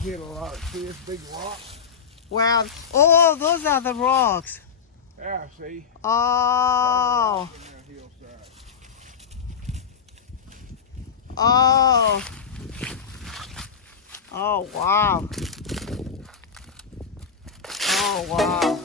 hit a lot. See this big rock? Wow. Oh, those are the rocks. Yeah, see? Oh. On that hillside. Oh. Oh, wow. Oh, wow.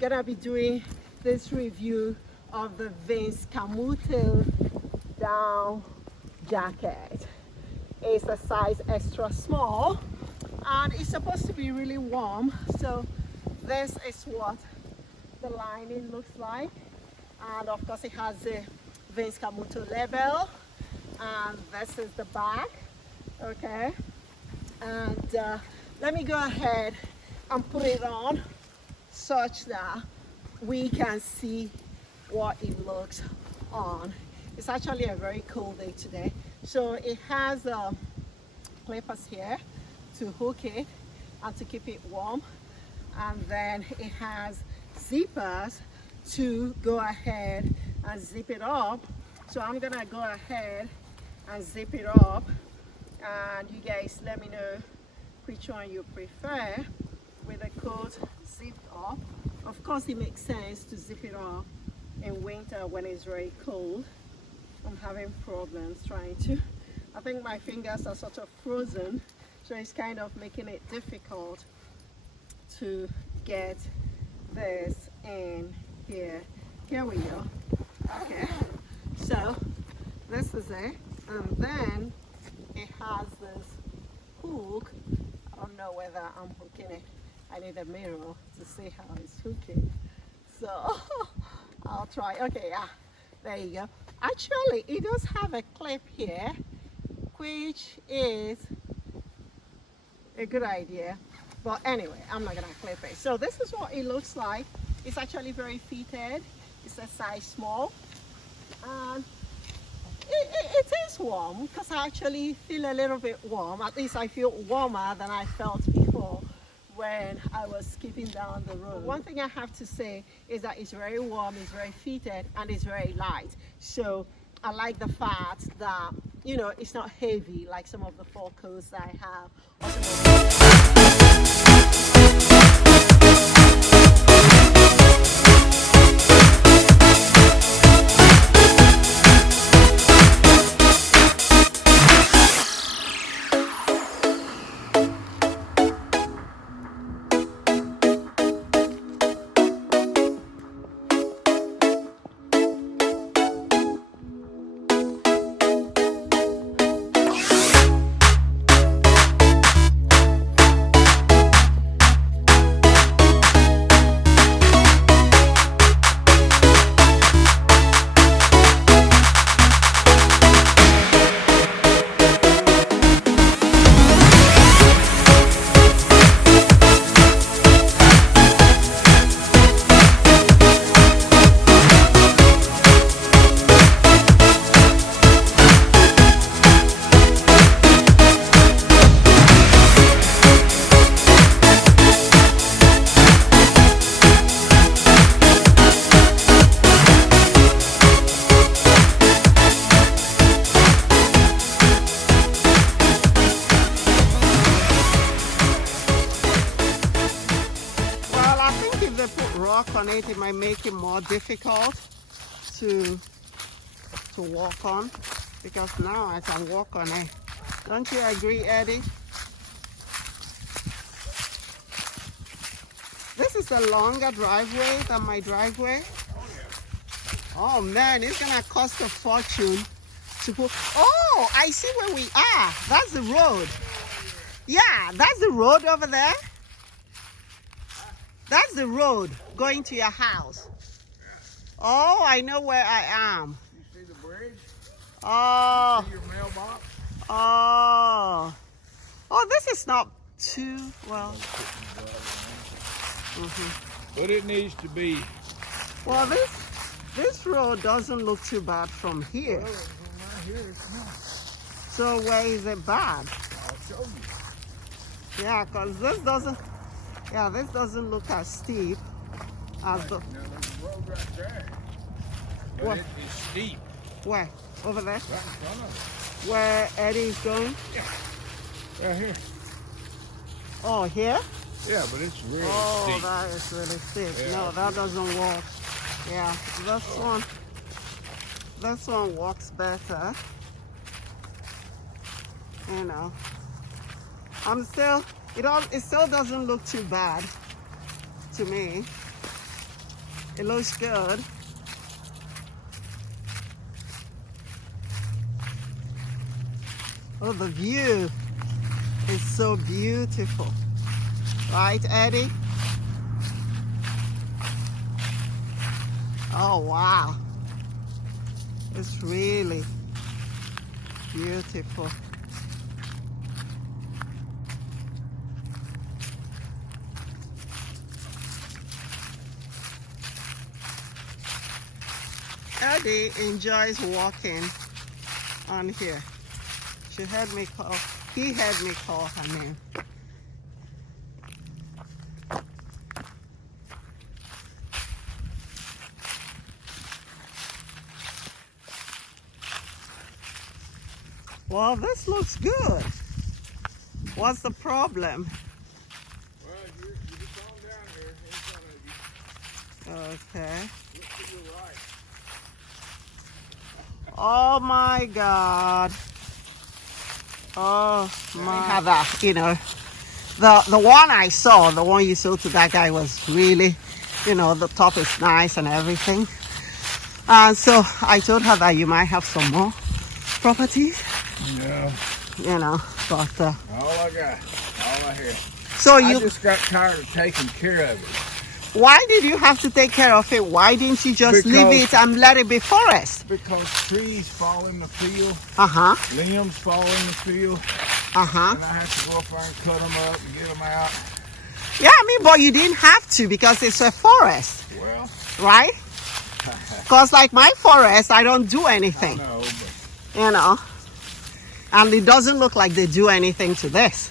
Gonna be doing this review of the Vince Camuto down jacket. It's a size extra small and it's supposed to be really warm, so this is what the lining looks like, and of course it has the Vince Camuto label, and this is the back. Okay, and let me go ahead and put it on such that we can see what it looks on. It's actually a very cold day today, so it has clippers here to hook it and to keep it warm, and then it has zippers to go ahead and zip it up. So I'm gonna go ahead and zip it up, and you guys let me know which one you prefer, with the coat zipped up. Of course it makes sense to zip it up in winter when it's very cold. I'm having problems trying to, I think my fingers are sort of frozen, so it's kind of making it difficult to get this in here. Here we go. Okay, so this is it, and then it has this hook. I don't know whether I'm hooking it. I need a mirror to see how it's hooking, so I'll try. Okay, yeah, there you go. Actually it does have a clip here, which is a good idea, but anyway, I'm not gonna clip it. So this is what it looks like. It's actually very fitted. It's a size small, and it is warm, because I actually feel a little bit warm. At least I feel warmer than I felt before when I was skipping down the road. One thing I have to say is that it's very warm, it's very fitted, and it's very light. So I like the fact that, you know, it's not heavy like some of the fur coats that I have. on it, it might make it more difficult to walk on, because now I can walk on it. Don't you agree, Eddie? This is a longer driveway than my driveway. Oh man, it's gonna cost a fortune to put. Oh, I see where we are. That's the road. Yeah, that's the road over there. That's the road going to your house. Oh, I know where I am. You see the bridge? Oh. You see your mailbox? Oh. Oh, this is not too well. But it needs to be. Well, this road doesn't look too bad from here. Well, from right here, it's not. So where is it bad? I'll show you. Yeah, because this doesn't look as steep as the. Now there's a road right there. But What? it is steep. Where? Over there? Right in front of Where Eddie's going? it. Right here. Oh, here? Yeah, but it's really Oh, steep. that is really steep. Yeah. No, that doesn't work. Yeah, this one works better. You know, it still doesn't look too bad to me. It looks good. Oh, the view is so beautiful. Right, Eddie? Oh, wow. It's really beautiful. Eddie enjoys walking on here. He heard me call her name. Well, this looks good. What's the problem? Well, you just on down here in front of you. Okay. Look to your right. Oh my God. Oh my. Have that, you know. The one I saw, the one you sold to that guy was really, you know, the top is nice and everything. And so I told her that you might have some more properties. No. You know, but All I got. All I hear. so I you, just got tired of taking care of it. why did you have to take care of it? Why didn't you just leave Because- it and let it be forest? Because trees fall in the field, Uh-huh, limbs fall in the field, uh-huh. and I have to go up there and cut them up and get them out. Yeah, I mean, but you didn't have to because it's a forest, Well, right? Because like my forest, I don't do anything, no, but you know. And it doesn't look like they do anything to this,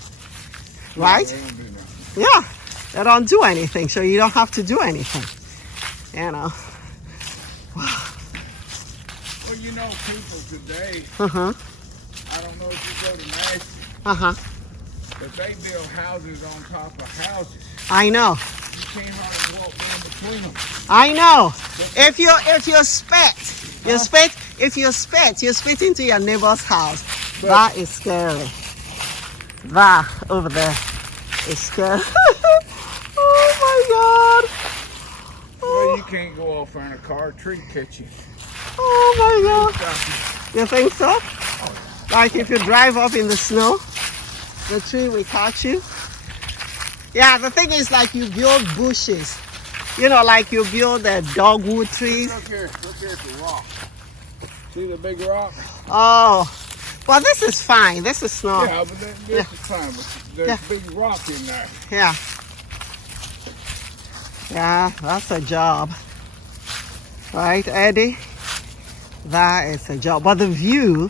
right? they don't do nothing. Yeah, they don't do anything, so you don't have to do anything, you know. Well, you know, people today, Uh-huh, I don't know if you go to Nashville, uh-huh. but they build houses on top of houses. I know, You can't hardly walk in between them. I know. If you spit into your neighbor's house, that is scary. That over there is scary. Oh my God. Well, you can't go off there in a car, a tree catch you. Oh my God. Stop You think so? Like if you drive up in the snow, the tree will catch you? Yeah, the thing is like you build bushes. You know, like you build dogwood you. trees. Look here at the rock. See the big rock? Oh, well, this is fine. This is not. Yeah, but this is fine, but there's Yeah. a big rock in there. Yeah. Yeah, that's a job. Right, Eddie? That is a job. But the view,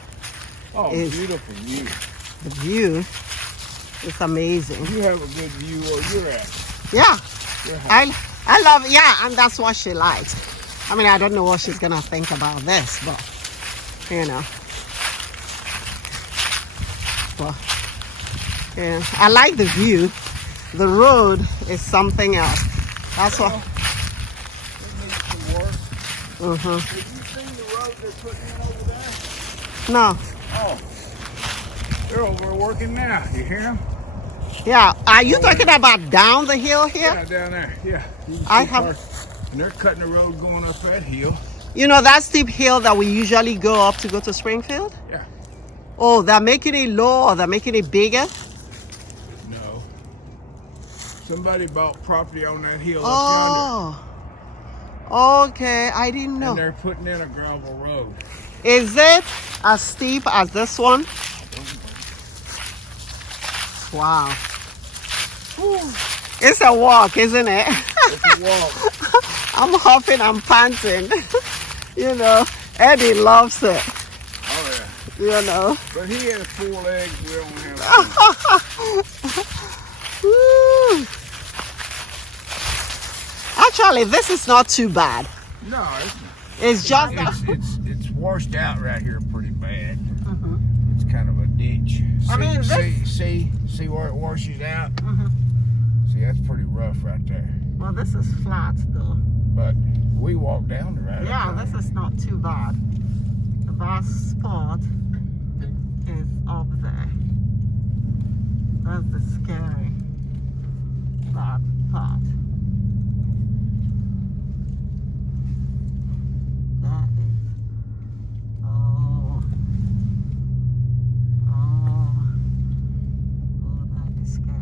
Oh, Is- beautiful view. the view is amazing. You have a good view where you're at. Yeah. Your house. I love, yeah, and that's what she likes. I mean, I don't know what she's gonna think about this, but you know. But yeah, I like the view. The road is something else. That's what. Have you seen the road they're putting in over there? No. Oh. They're over working now. You hear them? Yeah. Are you talking about down the hill here? Yeah, down there. Yeah. You can I see have. cars, and they're cutting the road going up that hill. You know that steep hill that we usually go up to go to Springfield? Yeah. Oh, they're making it low or they're making it bigger? No. Somebody bought property on that hill up Oh. Okay, I didn't yonder. know. And they're putting in a gravel road. Is it as steep as this one? Wow. Whew. It's a walk, isn't it? It's a walk. I'm huffing, I'm panting. You know, Eddie loves it. Oh, yeah. You know. But he has 4 legs. We don't have Woo. Actually, this is not too bad. No, it's not. It's just that. It's washed out right here pretty bad. It's kind of a ditch. I mean, see where it washes out? See, that's pretty rough right there. Well, this is flat though. But we walked down the right. Yeah, this is not too bad. The best spot is up there. That's the scary part. That is. Oh, that is scary.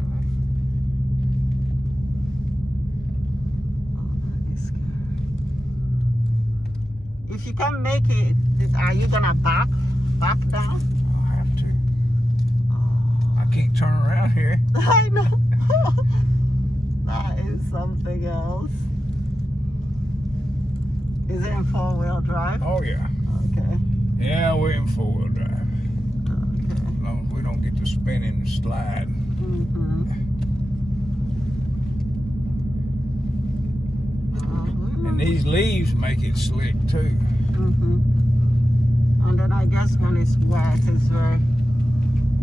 If you can make it, are you gonna back down? I'll have to. I can't turn around here. I know. That is something else. Is it in 4-wheel drive? Oh yeah. Okay. Yeah, we're in 4-wheel drive. Okay. As long as we don't get to spin and slide. And these leaves make it slick too. And then I guess when it's wet, it's very.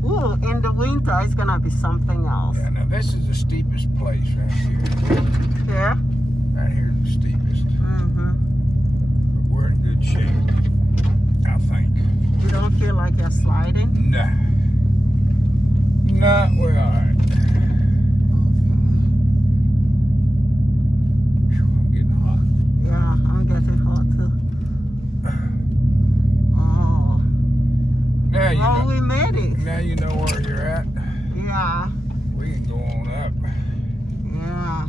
Ooh, in the winter, it's gonna be something else. Yeah, now this is the steepest place right here. Yeah. Right here is the steepest. But we're in good shape, I think. You don't feel like you're sliding? Nah. Nah, we're alright. I'm getting hot. Yeah, I'm getting hot too. Oh. Now you Well, know. we made it. Now you know where you're at. Yeah. We can go on up. Yeah.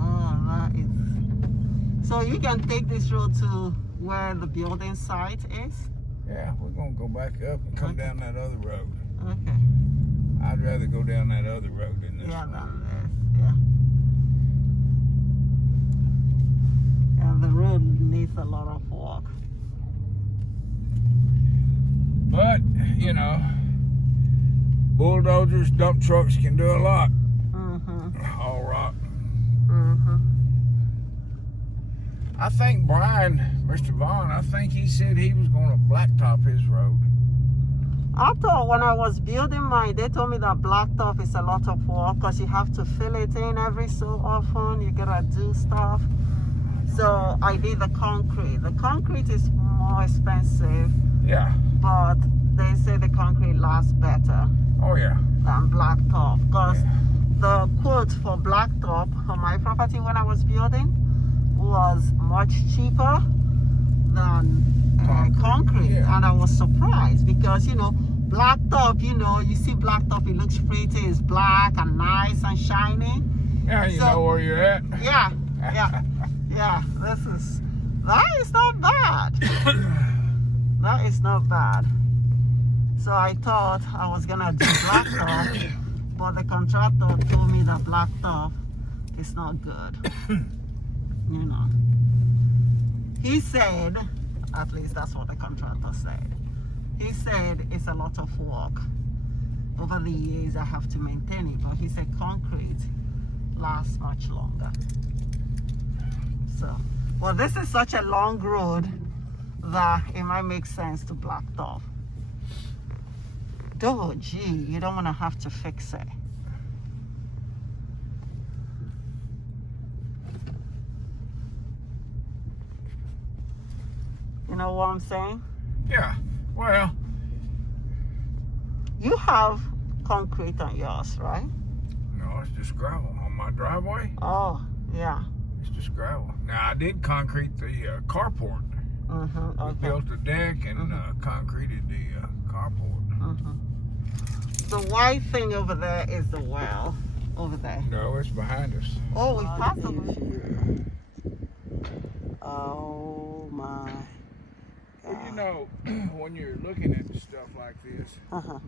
Oh, that is. So you can take this road to where the building site is? Yeah, we're gonna go back up and come down that other road. Okay. I'd rather go down that other road than this Yeah, one. than this. Yeah. Yeah, the road needs a lot of work. But, you know, bulldozers, dump trucks can do a lot. All rock. I think Brian, Mr. Vaughn, I think he said he was going to blacktop his road. I thought when I was building mine, they told me that blacktop is a lot of work because you have to fill it in every so often. You gotta do stuff. So I did the concrete. The concrete is more expensive. Yeah. But they say the concrete lasts better Oh, yeah. than blacktop because the quote for blacktop on my property when I was building was much cheaper than concrete. Yeah. And I was surprised because, you know, blacktop, you know, you see blacktop, it looks pretty, it's black and nice and shiny. Now you know where you're at. Yeah, yeah, yeah, that is not bad. That is not bad. So I thought I was gonna do blacktop, but the contractor told me that blacktop is not good. You know. He said, at least that's what the contractor said. He said it's a lot of work. Over the years I have to maintain it, but he said concrete lasts much longer. So, well, this is such a long road that it might make sense to blacktop. Oh, gee, you don't want to have to fix it. You know what I'm saying? Yeah, well, You have concrete on yours, right? no, it's just gravel on my driveway. Oh, yeah. It's just gravel. Now I did concrete the carport. Mm-hmm. We Okay. built the deck and concreted the carport. Mm-hmm. The white thing over there is the well. Over there. No, it's behind us. Oh, we passed them. Oh my. Well, you know, when you're looking at stuff like this, Uh-huh.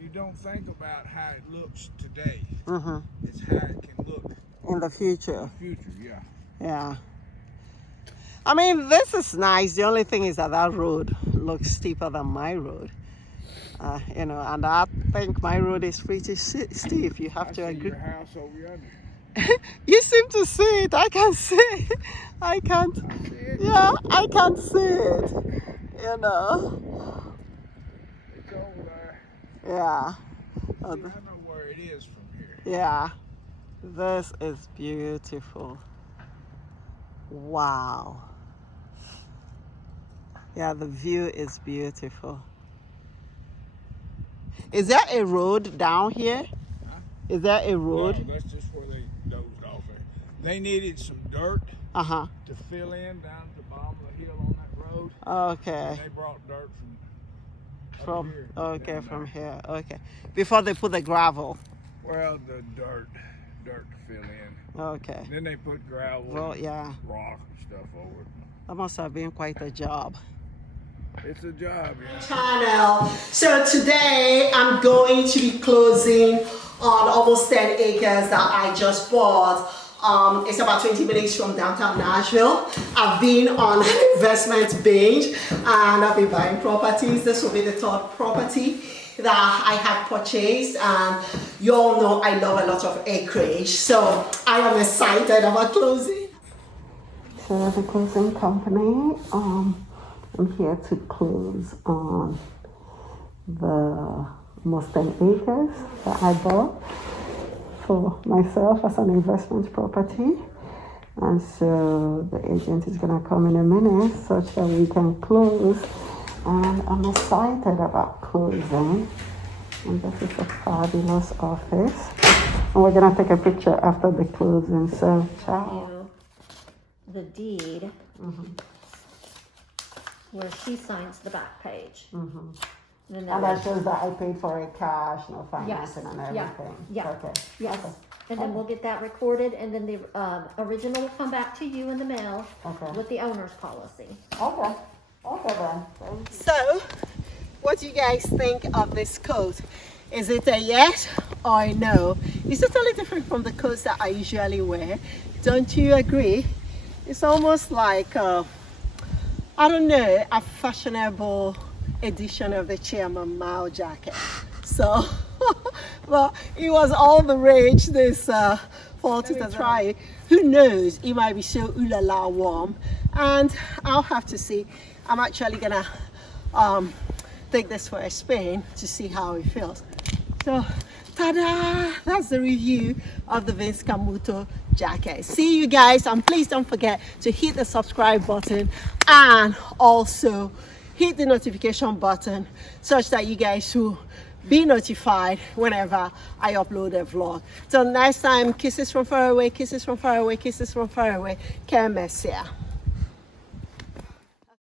you don't think about how it looks today. Mm-hmm. It's how it can look In the future. in the future, yeah. Yeah. I mean, this is nice. The only thing is that that road looks steeper than my road. You know, and I think my road is pretty steep. You have I to see agree. your house over yonder. You seem to see it. I can see it. I can't. I see it. Yeah, I can't see it. You know. It's over there. Yeah. See, I know where it is from here. Yeah. This is beautiful. Wow. Yeah, the view is beautiful. Is there a road down here? Huh? Is there a road? No, that's just where they dozed off there. They needed some dirt Uh-huh. to fill in down at the bottom of the hill on that road. Okay. And they brought dirt from From here, okay, down from there. here. Okay. Before they put the gravel. Well, the dirt to fill in. Okay. Then they put gravel, Well, and yeah. rock and stuff over it. That must have been quite a job. It's a job, yeah. Channel. So today I'm going to be closing on almost 10 acres that I just bought. It's about 20 minutes from downtown Nashville. I've been on an investment binge and I've been buying properties. This will be the third property that I have purchased, and you all know I love a lot of acreage, so I am excited about closing. So the closing company, I'm here to close on the almost 10 acres that I bought for myself as an investment property. And so the agent is going to come in a minute such that we can close. And I'm excited about closing. And this is a fabulous office. And we're going to take a picture after the closing. So, ciao. The deed where she signs the back page. Then And that shows that I paid for it cash, no Yes, financing and yeah, everything. yeah, Okay. yes. Okay. And then we'll get that recorded, and then the original will come back to you in the mail Okay. with the owner's policy. Okay. Okay then. So, what do you guys think of this coat? Is it a yes or a no? It's totally different from the coats that I usually wear. Don't you agree? It's almost like, I don't know, a fashionable edition of the Chairman Mao jacket. So, well, it was all the rage this fall to try it. Who knows, it might be so ooh la la warm. And I'll have to see. I'm actually gonna take this for a spin to see how it feels. So, ta-da! That's the review of the Vince Camuto jacket. See you guys, and please don't forget to hit the subscribe button and also hit the notification button such that you guys will be notified whenever I upload a vlog. Till next time, kisses from far away, kisses from far away, kisses from far away. Que mesia.